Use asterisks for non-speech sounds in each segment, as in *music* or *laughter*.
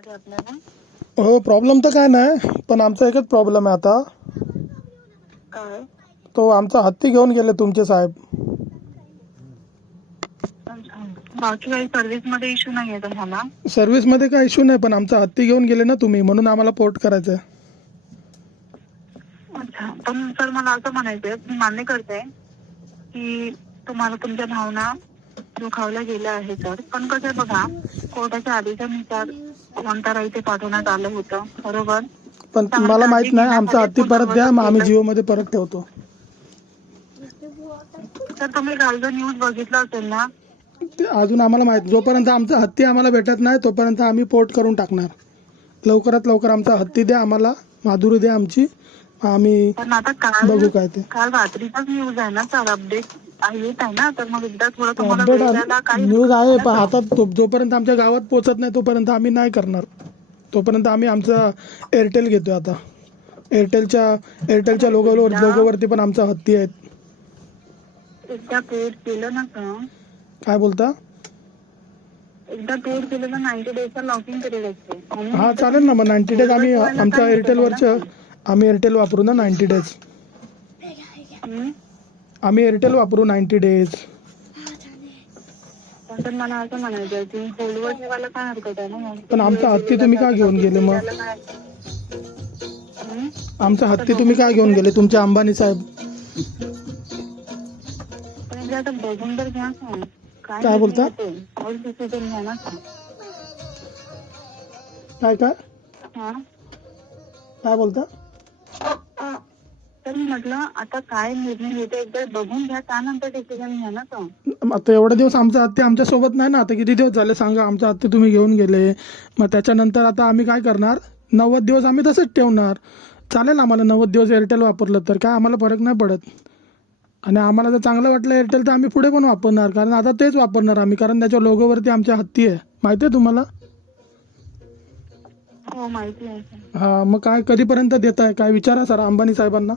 मध्ये हो प्रॉब्लेम तर काय नाही पण आमचा एकच प्रॉब्लेम आहे आता. काय? तो आमचा हत्ती घेऊन गेले तुमचे साहेब. बाकी काही सर्व्हिसमध्ये इश्यू नाही आहे तुम्हाला? सर्व्हिसमध्ये काय इश्यू नाही पण आमचा हत्ती घेऊन गेले ना तुम्ही म्हणून आम्हाला पोर्ट करायचं आहे अच्छा पण सर मला असं म्हणायचंय मी मान्य करते की तुम्हाला तुमच्या भावना दुखावल्या गेल्या आहे सर पण कसं बघा कोर्टाच्या आदेशानुसार कोणता इथे पाठवण्यात आलं होतं. बरोबर? पण मला माहीत नाही आमचा हत्ती परत द्या मग आम्ही जिओमध्ये परत ठेवतो. तर तुम्ही काल जर न्यूज बघितलं असेल ना? ते अजून आम्हाला माहीत जोपर्यंत आमचा हत्ती आम्हाला भेटत नाही तोपर्यंत आम्ही पोर्ट करून टाकणार. लवकरात लवकर आमचा हत्ती द्या आम्हाला माधुरी द्या आमची. आम्ही पण आता काल बघू काय ते. काल रात्रीचाच न्यूज आहे ना सर अपडेट येत आहे ना तर मग एकदा थोडं तुम्हाला अपडेट वेळ द्यायला काही न्यूज आहे पण आता तो- जोपर्यंत आमच्या गावात पोहोचत नाही तोपर्यंत आम्ही नाही करणार. तोपर्यंत आम्ही आमचा एअरटेल घेतोय आता. एअरटेलच्या एअरटेलच्या लोगोवर लोगोवरती पण आमचा हत्ती आहेत. एकदा पेड केलं ना सर काय बोलता? एकदा पेड केलं तर नाईन्टी डेजचा लॉकिंग पिरियड असते. आणि हा चालेल ना मग नाईन्टी डेज आम्ही आमच्या एअरटेलवरच्या आम्ही एअरटेल वापरू ना नाईन्टी डेज हम्म. आम्ही एअरटेल वापरू नाईन्टी डेज पण तर मला असं म्हणायचं की होल्डवर ठेवायला काय हरकत आहे ना मग? पण आमचा हत्ती तुम्ही का घेऊन गेले मग? त्याला काय- हम्म? आमचा हत्ती तुम्ही का घेऊन गेले? तुमचे अंबानी साहेब. पण एकदा आता बघून तर घ्या सर काय बोलता? डिसिजन घ्या ना सर काय काय? हा? काय बोलता? तर मी म्हटलं आता काय निर्णय घेते? एकदा बघून घ्या त्यानंतर डिसिजन घ्या ना सर आता एवढे दिवस आमचा हत्ती आमच्यासोबत नाही ना आता किती दिवस झाले सांगा आमचा हत्ती तुम्ही घेऊन गेले. मग त्याच्यानंतर आता आम्ही काय करणार? नव्वद दिवस आम्ही तसंच ठेवणार. चालेल आम्हाला नव्वद दिवस एअरटेल वापरलं तर काय आम्हाला फरक नाही पडत. आणि आम्हाला जर चांगलं वाटलं एअरटेल तर आम्ही पुढे पण वापरणार कारण आता तेच वापरणार आम्ही कारण त्याच्या लोगोवरती आमच्या हत्ती आहे. माहिती आहे तुम्हाला? हो माहिती आहे. हा मग काय कधीपर्यंत देत आहे काय विचारा सर अंबानी साहेबांना.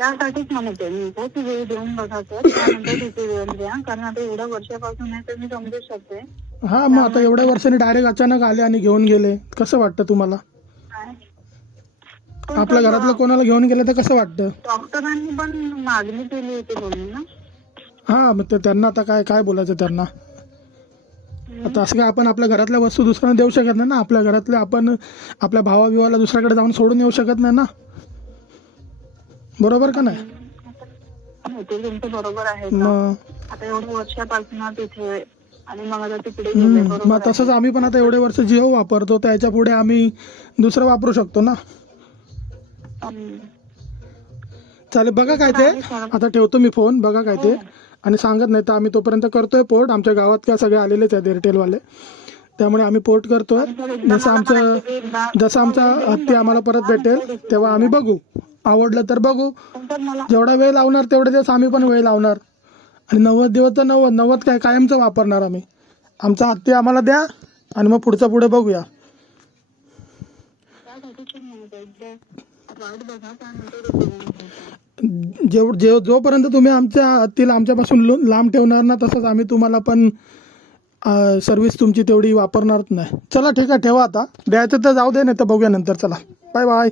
त्यासाठीच म्हणते मी. तोच वेळ देऊन बघा सर *coughs* त्यानंतर डिसिजन घ्या कारण आता एवढ्या वर्षापासून आहे तर मी समजू शकते. हा मग आता एवढ्या वर्षांनी डायरेक्ट अचानक आले आणि घेऊन गेले. कसं वाटतं तुम्हाला? आपल्या घरातलं कोणाला घेऊन गेले तर कसं वाटतं? डॉक्टरांनी पण मागणी केली होती बोलून ना. हा मग त्यांना आता काय काय बोलायचं त्यांना? आता असं काय आपण आपल्या घरातल्या वस्तू दुसऱ्यांना देऊ शकत नाही ना. आपल्या घरातले आपण आपल्या भावा बिवाला दुसऱ्याकडे जाऊन सोडून येऊ शकत नाही ना. बरोबर का नाही? हो, ते तुमचं बरोबर आहे? मग? आता एवढ्या वर्षापासून तिथे आणि मग आता तिकडे हम्म, गेले मग बरोबर तसंच आम्ही पण आता एवढे वर्ष जिओ वापरतो त्याच्या पुढे आम्ही दुसरं वापरू शकतो ना? हम्म. चालेल बघा काय ते. आता ठेवतो मी फोन बघा काय ते. आणि सांगत नाही तर आम्ही तोपर्यंत करतोय पोर्ट. आमच्या गावात काय सगळे आलेलेच आहेत एअरटेलवाले. त्यामुळे आम्ही पोर्ट करतोय. जसं आमचं जसं आमचा हत्ती आम्हाला परत भेटेल तेव्हा आम्ही बघू. आवडलं तर बघू. जेवढा वेळ लावणार तेवढे दिवस आम्ही पण वेळ लावणार. आणि नव्वद दिवस तर नव्वद नव्वद काय कायमचं वापरणार आम्ही. आमचा हत्ती आम्हाला द्या आणि मग पुढचं पुढे बघूया. जेव जेव जोपर्यंत तुम्ही आमच्या हत्तीला आमच्यापासून लांब ठेवणार ना तसंच आम्ही तुम्हाला पण सर्व्हिस तुमची तेवढी वापरणार नाही. चला ठीक आहे ठेवा आता. द्यायचं तर जाऊ दे नाही तर बघूया नंतर. चला. Bye bye